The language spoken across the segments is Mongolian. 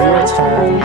your turn.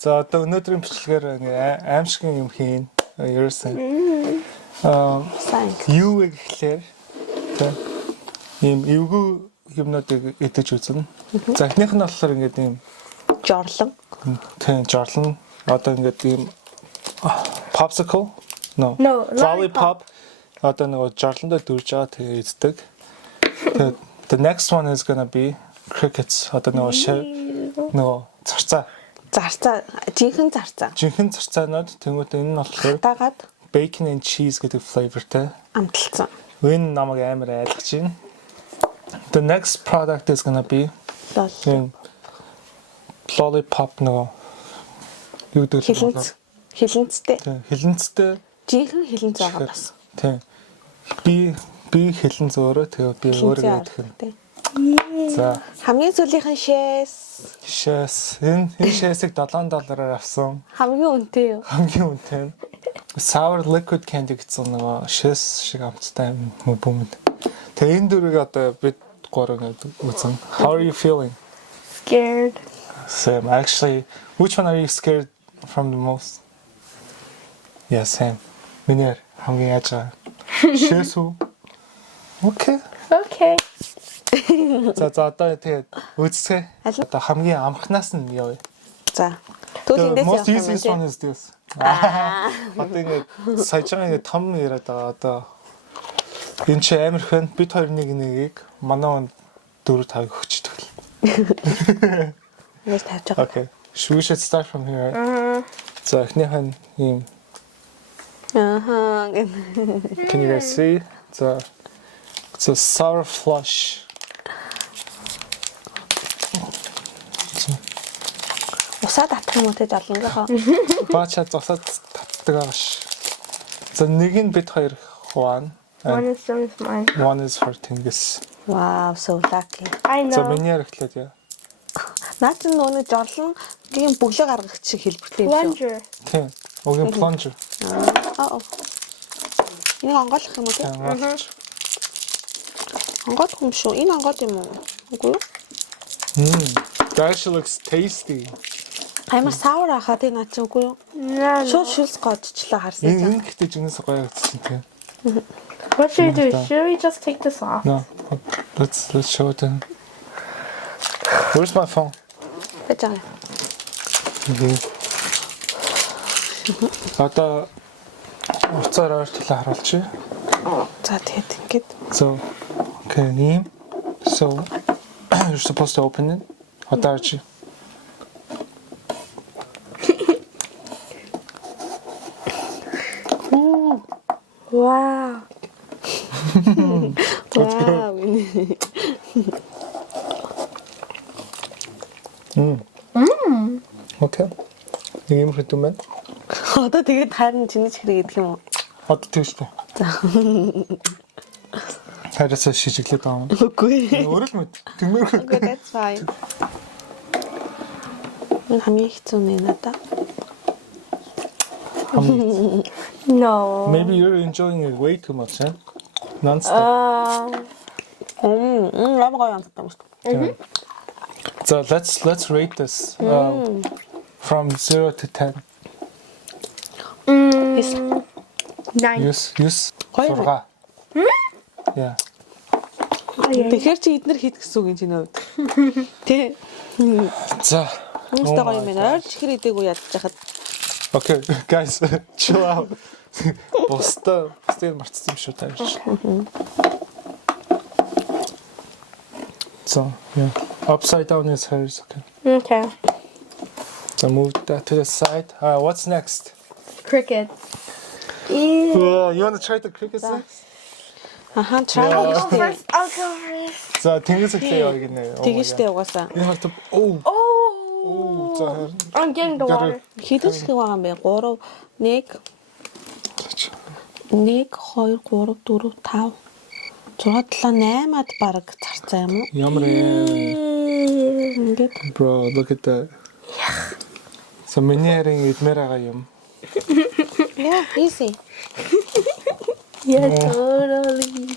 За одоо өнөөдрийн бичлэгээр ингээ аимшигын юм хийн. Ерөөсөн. Юу гэхлээр ийм эвгүй юмнуудыг идэж үзнэ. За эхнийх нь болохоор ингээд ийм жорлон. Тийм, жорлон. Одоо ингээд ийм popsicle. No. Lollipop. Одоо нөгөө жорлондоо дүүрж байгаа тэгээ иддэг. The next one is gonna be crickets. Одоо нөгөө зарцаа. Зарцаа, жинхэнэ зарцаа. Жинхэнэ зарцаанууд тэнгуут энэ нь болохоор дагаад bacon and cheese гэдэг flavorтэй. амталцсан. Энэ намайг амар айлгаж байна. The next product is gonna be lollipop нөгөө юу гэдэг вэ? Хилэнцтэй. Хилэнцтэй. Жинхэнэ хилэнц байгаа бас. Тийм. Би хилэнц өөрөө тэгээ би өөрөө гэдэг. За хамгийн сүүлийнхэн шээс энэ шээсийг $7 авсан. хамгийн үнэтэй юу? Хамгийн үнэтэй. Sour liquid candy гэсэн нөгөө шээс шиг амттай юм бөмбөд. Тэгээ энэ дөрвийг одоо бид гурав үзэн. How are you feeling? Scared. Same. Actually, which one are you scared from the most? Yeah, same. Миний хамгийн яаж байгаа. Шээс үү? Okay. Okay. За одоо тэгээд үзцгээ. Одоо хамгийн амхнаас нь явъя. За. Тэгвэл эндээс most easiest one is this. Одоо ингэ саяжгаа ингэ том яриад байгаа одоо энэ чи амар хэн бид хоёр нэг манай дөрөв таг өгчдөг л. Нэг тавьж байгаа. Okay. We should start from here. За эхнийх нь ийм. Can you guys see? It's a sour flush. Усаад татах юм уу те жолонгийнхоо. Баачаа зогсоод татдаг байгаа ш. За нэг нь бид хоёр хуваана. One is mine. One is for Tingis. Wow, so lucky. I know. За миний хэрэглээд яа. Наад нь нөгөө жолон тийм бүглэг гаргах шиг хэлбэртэй юм шүү. Plunger. Тийм. Угийн plunger. Энэ онгойлох юм уу те? Онгойлох юм шүү. Энэ онгойл юм уу? Үгүй юу? That actually looks tasty. Амар sour ахаа тий наа чи үгүй юу? Шууд шүлс годчлаа харсан. Энэ гэхдээ жинээс гоёагдсан тийм. What should we do? Should we just take this off? No. Let's show it to him. Where's my phone? Бачаа. Одоо уцаар ойртолоо харуулчих. За тэгээд ингээд. So, okay, name. So, you're supposed to open it. Одоо арчи. Wow. Wow. Okay. Нэг юм хэвтэн байна. Одоо тэгээд харин чиний хэрэг гэдэг юм уу? Одоо тэгш тээ. За. Харасаа шижиглээд байгаа юм. Үгүй. Өөрөө л мэд. Тэгмээр. Okay, that's fine. Энэ хамгийн хэцүү нэ надаа. No. Maybe you're enjoying it way too much, eh? Non-stop. Намайг янзтай юм шүү. So let's rate this from 0 to 10. 9. Use. Хоёр. 6. Yeah. Тэгэхээр чи эднэр хит гэсэн үг юм чинь хувьд. Тэ. За. Хүмүүстэй гоё юм байна. Ойр чихэр идээгүү ядчих хахад. Okay, guys, chill out. Бостой марцсан юм шүү та. So, yeah. Upside down is hers. Okay. Okay. So move that to the side. What's next? Cricket. You want to try the cricket next? Аха, try I'll гэж go first. I'll go first. За, тэнгис ихлээ явагнэ. тэгэж штэ угаасаа. Энэ хальт оо. Oh. За. I'm getting the water. Хэдэн шиг байгаа юм бэ? 3 1 1 2 3 4 5 6 7 8-ад баг зарцаа юм уу? Ямар Ингээд. Bro, look at that. So миний харин идмээр байгаа юм. Yeah, easy. Yeah, totally.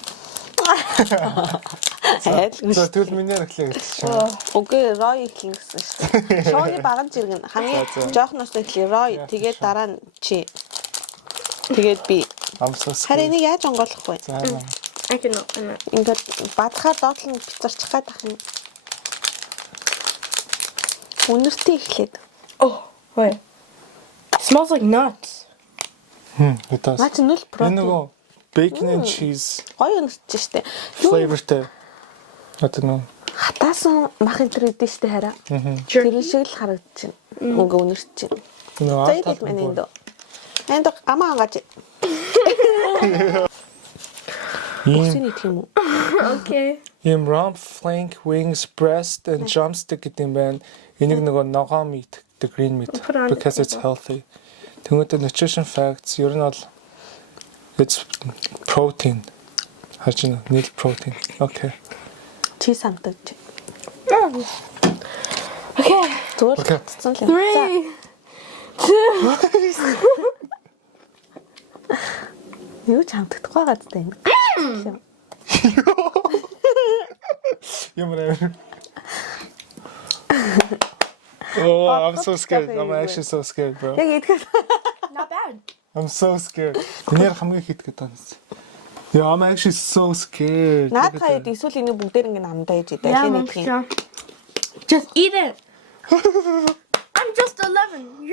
Айлгүй За шүү. тэгвэл миний эхлэе гэж чинь. Үгүй Рой эхлэн гэсэн шүү. Шоуны баган зэрэг хамгийн жоохноос эхлэе Рой тэгээд дараа нь чи. Тэгээд би. Амсаас. Харин энийг яаж онгойлох вэ? За. I can open it. Ингээд бадхаар доотлон бицарчих гээд ах юм. Үнэртэй эхлээд. Oh, wait. It smells like nuts. It does. Наа чи нүл Энэ протеин. нөгөө bacon and cheese Гоё үнэрч штэ. flavorтэй. Одоо нөгөө Хатаасан мах идэр идэв штэ хараа. Тэр Jerky. шиг л харагдаж байна. Үгүй үнэрч байна. нөгөө За идэх мэн энд. Энд амаа ангаж. ийм Үсний идэх юм уу? Okay. ийм rump, flank, wings, breast and drumstick гэдэг юм байна. Энийг нөгөө ногоо meat, the green meat Put on because it's healthy. Тэнгүүтээ nutrition facts ер нь бол it's protein. Харж байна. Нийл protein. Okay. Чи самтаж. Okay. Зүгээр Okay. л цацсан л юм. За. 3, 2. Юу ч хамтдахгүй байгаа зү юм. Ямар амар. Oh, I'm so scared. I'm actually so scared, bro. Яг идэх. Not bad. I'm so scared. Энээр хамгийн хит гэдэг юм. Yeah, I'm actually so scared. Наад хаяад эсвэл энийг бүгдээр ингэ намдаа ээж идэх Yeah, юм. Mom, just eat it. I'm just 11.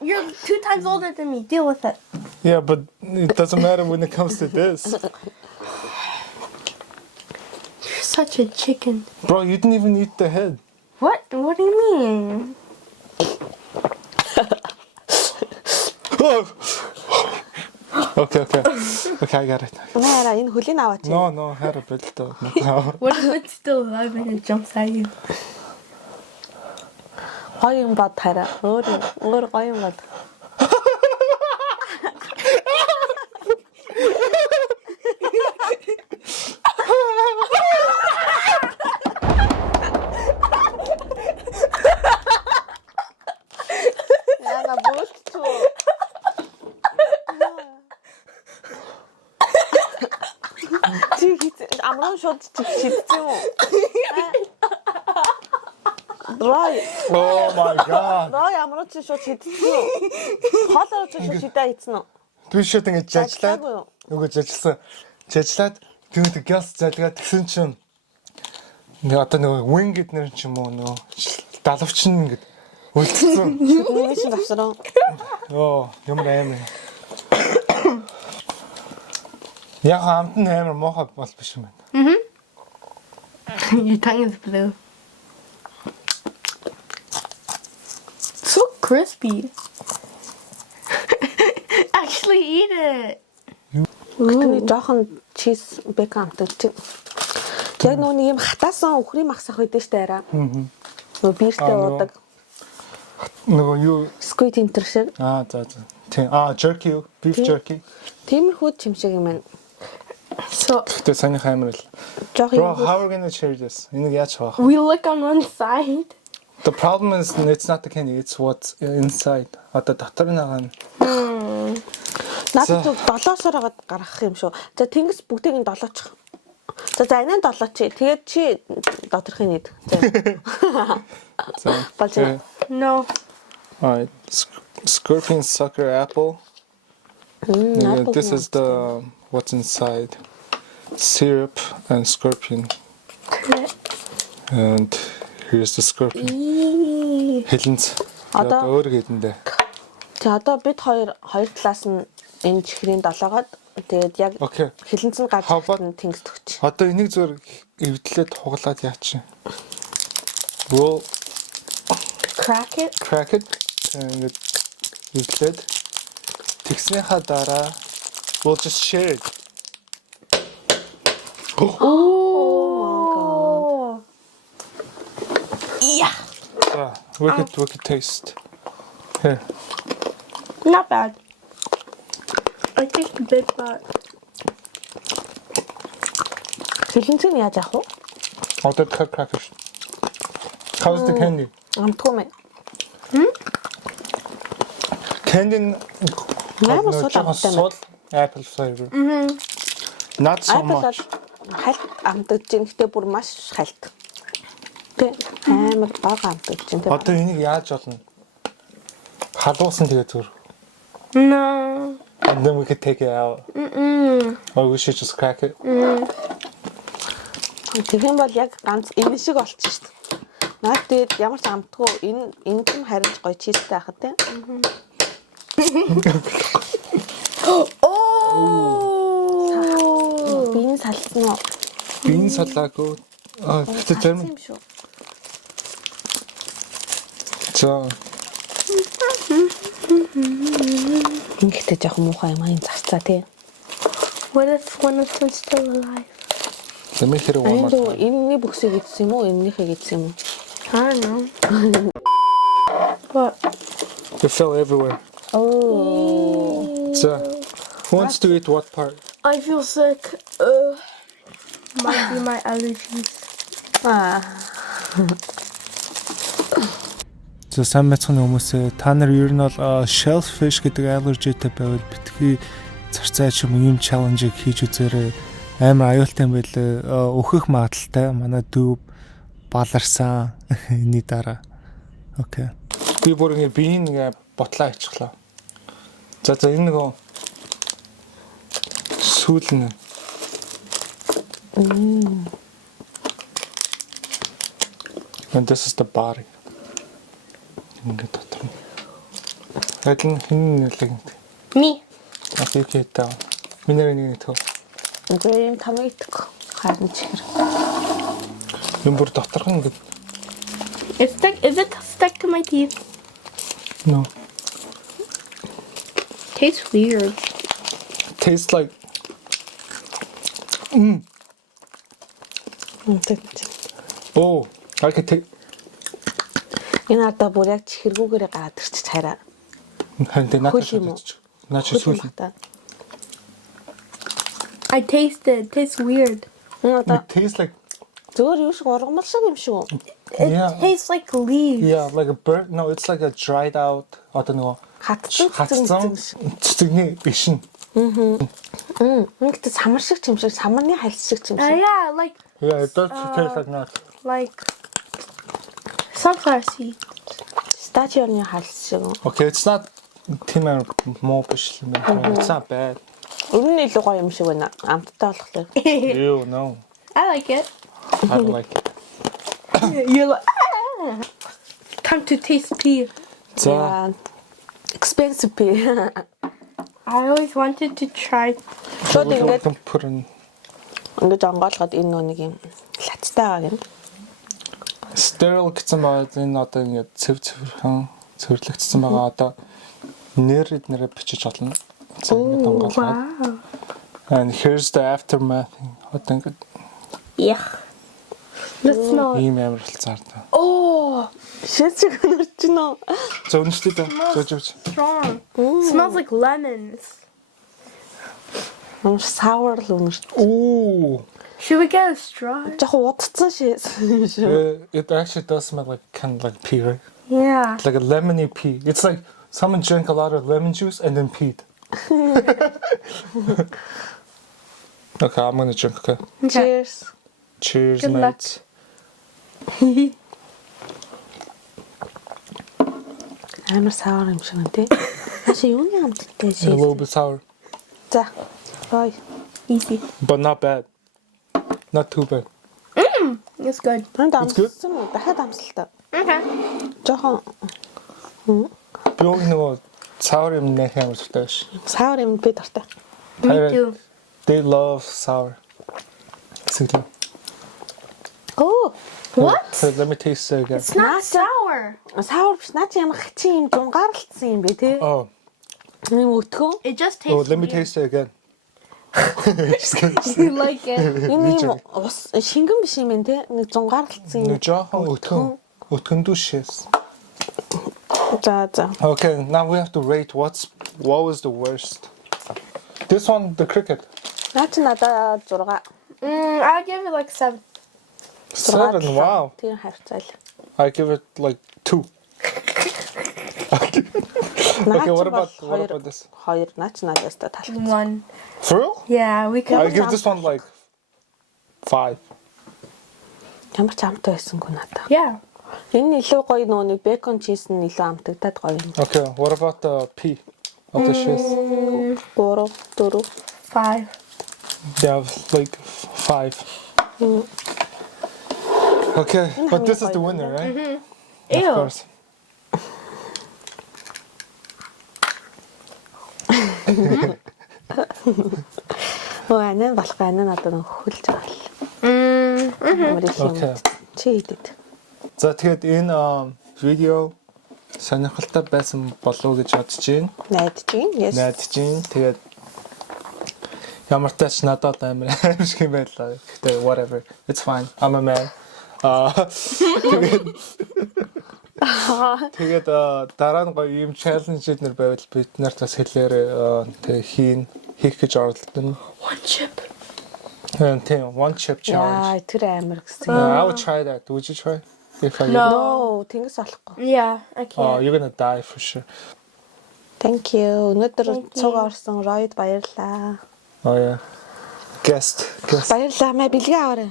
You're 2 times older than me. Deal with it. Yeah, but it doesn't matter when it comes to this. You're such a chicken. Bro, you didn't even eat the head. What? What do you mean? Okay, okay. Okay, I got it. Наараа энэ хөлийн аваач. No, had a bit though. What if it's still alive and it jumps at you? Гоё юм бод хараа. Өөр гоё юм бод. Яна болчихоо. Чи амраа шууд шидсэн юм уу? Рой. Oh my god. Рой амраа чи шууд шидсэн юм. Хоолоо чи шууд шидээ хийсэн үү? Би шууд ингэж жажлаад Жажлаагүй юу? нөгөө жажлсан. Жажлаад тэгээд газ залгаад тэгсэн чинь нэг одоо нөгөө wing гэд нэр ч юм уу нөгөө далавчин ингэ үлдсэн. Нэг шин авсараа. Оо, ямар амар. Яг амт нь амар мохоо бол биш юм байна. Your tongue is blue. So crispy. Actually, eat it. Тэгний жоохон чиз бэкон амтдаг. Яг нөгөө нэг юм хатаасан өхрийн махсах байдаг штэ арай. Нөгөө биертэй уудаг. Нөгөө юу Squid enter шиг. за. Тийм. Jerky юу? Beef Тийм. jerky. Тиймэрхүү юм шиг юм байна. So Гэтэ саний хаймар л. Жоох Bro, юм. how are we going to share this? Энийг яаж хавах? we look on one side. The problem is it's not the candy, it's what's inside. Одоо дотор нь байгаа нь. Надад зөв 7-осоор хагаад гаргах юм шүү. За тэнгис бүгдийг нь 7-чих. За энэ 7 чи. Тэгээд чи доторх нь ид. So, Болж байна. No. all right. Scorpion sucker apple. Yeah, this is the what's inside. Syrup and scorpion. And here's the scorpion. Хэлэнц. Одоо өөр гэдэндээ. За одоо бид хоёр талаас нь энэ чихрийн 7-оод тэгээд яг Okay. хилэнц нь гарч How about- ирсэн тэнгис төгч. Одоо энийг зөв эвдлээд хуглаад яачих. Roll, Crack it. crack it. Ингээд эвдлээд тэгснийхаа дараа we'll just share it. Oh. Yeah. Wicked taste. Here. Not bad. I think a bit bad. Хилэнц нь яаж авах вэ? Одоо crack it. How's the candy? Амтгүй мэн. Candy нь Амар сул амттай сул apple flavor. Not so Apple much. хальт амтдаж чинь гэтээ бүр маш хальт. Тэ амар бага амтдаж чинь. Одоо энийг яаж болно? Халуусан тэгээ зүр. No. And then we could take it out. Or we should just crack it. Тэгэх юм бол яг ганц энэ шиг болчих шүү дээ. Наад тэгээд ямар ч амтгүй энэ юм харин гоё чисттэй байхад те. Oh. Бин салсан уу? Бин салаагүй. Гэтэ зарим. юм шүү. За. Ингэхдээ жоохон муухай юм аа энэ зарцаа те. What if one of them's still alive? Let me hit it one more time. Энэний бүксийг идсэн юм уу? Энэнийхээ идсэн юм уу? I don't know. What? It fell everywhere. Oh. So, who wants to eat what part? I feel sick. Might be my allergies. За сайн байцгаана хүмүүсээ. Та нар ер нь бол shellfish гэдэг allergyтэй байвал битгий зарцаач юм challenge-ыг хийж үзээрэй. Амар аюултай юм байлээ. Өөхөх магадaltaй. Манай дүүб баларсан. Эний дараа. Окей. Би бүр ингэ биеийн ингээ ботлоо ичглаа. За энэ нөгөө сүүлнэ. And this is the body. Ингээ дотор. Адилхан хин нэлэг. Me. Okay, down. Минерийн нэг төө. Тэгээ юм тамиг итгэх. Харин чихэр. Юм бүр доторх ингэ. Is it stuck to my teeth? No. Tastes weird. Tastes like Oh, I could take Энэ одоо бүр яг чихэргүүгээрээ гараад ирчих цаараа. хантай Хөл юм уу? Начи сүүл. I taste it. It tastes weird. Энэ одоо It tastes like зөөр юу шиг ургамал шиг юм шүү. It Yeah. tastes like leaves. yeah, like a bird. No, it's like a dried out. Одоо нөгөө Хатцсан цэцэгний бишин. Ингээд самар шиг юм шиг, самарны хальс шиг юм шиг. Yeah, like Yeah, it does taste like that. sunflower seed. Стачиорны хальс шиг. Okay, it's not тийм муу биш юм байна. It's not bad. Өмнө нь илүү гоё юм шиг байна. Амттай болохоор. Ew, no. I like it. I don't like it. You're like, time to taste pea. За, Yeah. Expensive pea. I always wanted to try. Шууд we ингээд can put in ингээд онгоолгоод энэ нэг юм лацтай байгаа юм. sterile гэсэн байгаад энэ одоо ингэ цэвэрлэгдсэн байгаа одоо нэрээр бичиж болно. За ингэ онгоолгоод. Wow. And here's the aftermath. Одоо ингэ Yeah. Let's smell it. ийм амар хэлцаардаа. Oh, Шээцэг өнөрч гинөө. За үнэштэй зөөж. strong. Smells like lemons. Ямар sour л өнөрч. Ooh. Should we get a straw? Жохоо удцсан шээс. It actually does smell like kind of like pea, right? Yeah. Like a lemony pea. It's like someone drank a lot of lemon juice and then peed. Okay, I'm gonna drink. Okay. Cheers. Cheers, Good luck. mates. Амар sour юм шиг байна тий. Хашаа юуны амттай A шээс. little bit sour, За. Бай. Easy. but not bad. Not too bad. It's good. Танд It's good. амссан уу? Дахиад амсалтай. Okay. Жохон Би өөр нөгөө sour юм нэх амар дуртай биш. sour юм би дуртай. Me Alright. too. They love sour. Sige. Оо, What? So let me taste it again. It's not sour. sour биш. Наа чи ямар хачин юм зунгаарлцсан юм бэ тий? Oh, Юм өтгөө. It just tastes. oh, let me weird. taste it again. Just kidding. You like it? Энэ юм ус шингэн биш юм байна тий? Нэг зунгаарлцсан юм. Нэг жоохон өтгөндөө шээс. За за. Okay, now we have to rate what was the worst. This one, the cricket. Наа чи надад 6. I'll give it like 7. 7, wow. Тийм харьцаал. I give it like 2. Okay, what about this? 2 наа чи надаас та талах. 1. For real? Yeah, we I can. give this one like 5. Ямар ч амттай байсангүй надаа. Yeah. Энэ илүү гоё нөгөө нэг бекон чиз нь илүү амтагдаад гоё юм. Okay, what about the P of the shoes? 3 4 5. Yeah, like 5. Okay, but this is the winner, right? Of Ew. course. Анаа болох анаа надад хөлж байгаа л. Ямар их юм. Okay. Чи хийдэд. За тэгээд энэ видео сонирхолтой байсан болов уу гэж бодож байна. Найдаж гин. Yes. Найдаж байна. Тэгээд ямар ч тач надад амар аимшиг юм байлаа. Гэтэ whatever. It's fine. I'm a man. Тэгээд дараа нь гоё юм чаленжид нэр байвал бид нарт бас хэлээрээ тэг хийх гэж оролдсон. One chip. Тийм, one chip challenge. Яа, тэр амар гэсэн. I would try that. Would you try? If I No, тэнгис болохгүй. Yeah, I can't. you're gonna die for sure. Thank you. Өнөөдөр цуг орсон Royd баярлаа. Oh yeah. Guest. Баярлаа. Мэ бэлгээ аваарай.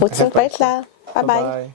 Үгүй баярлаа. Bye bye. Bye.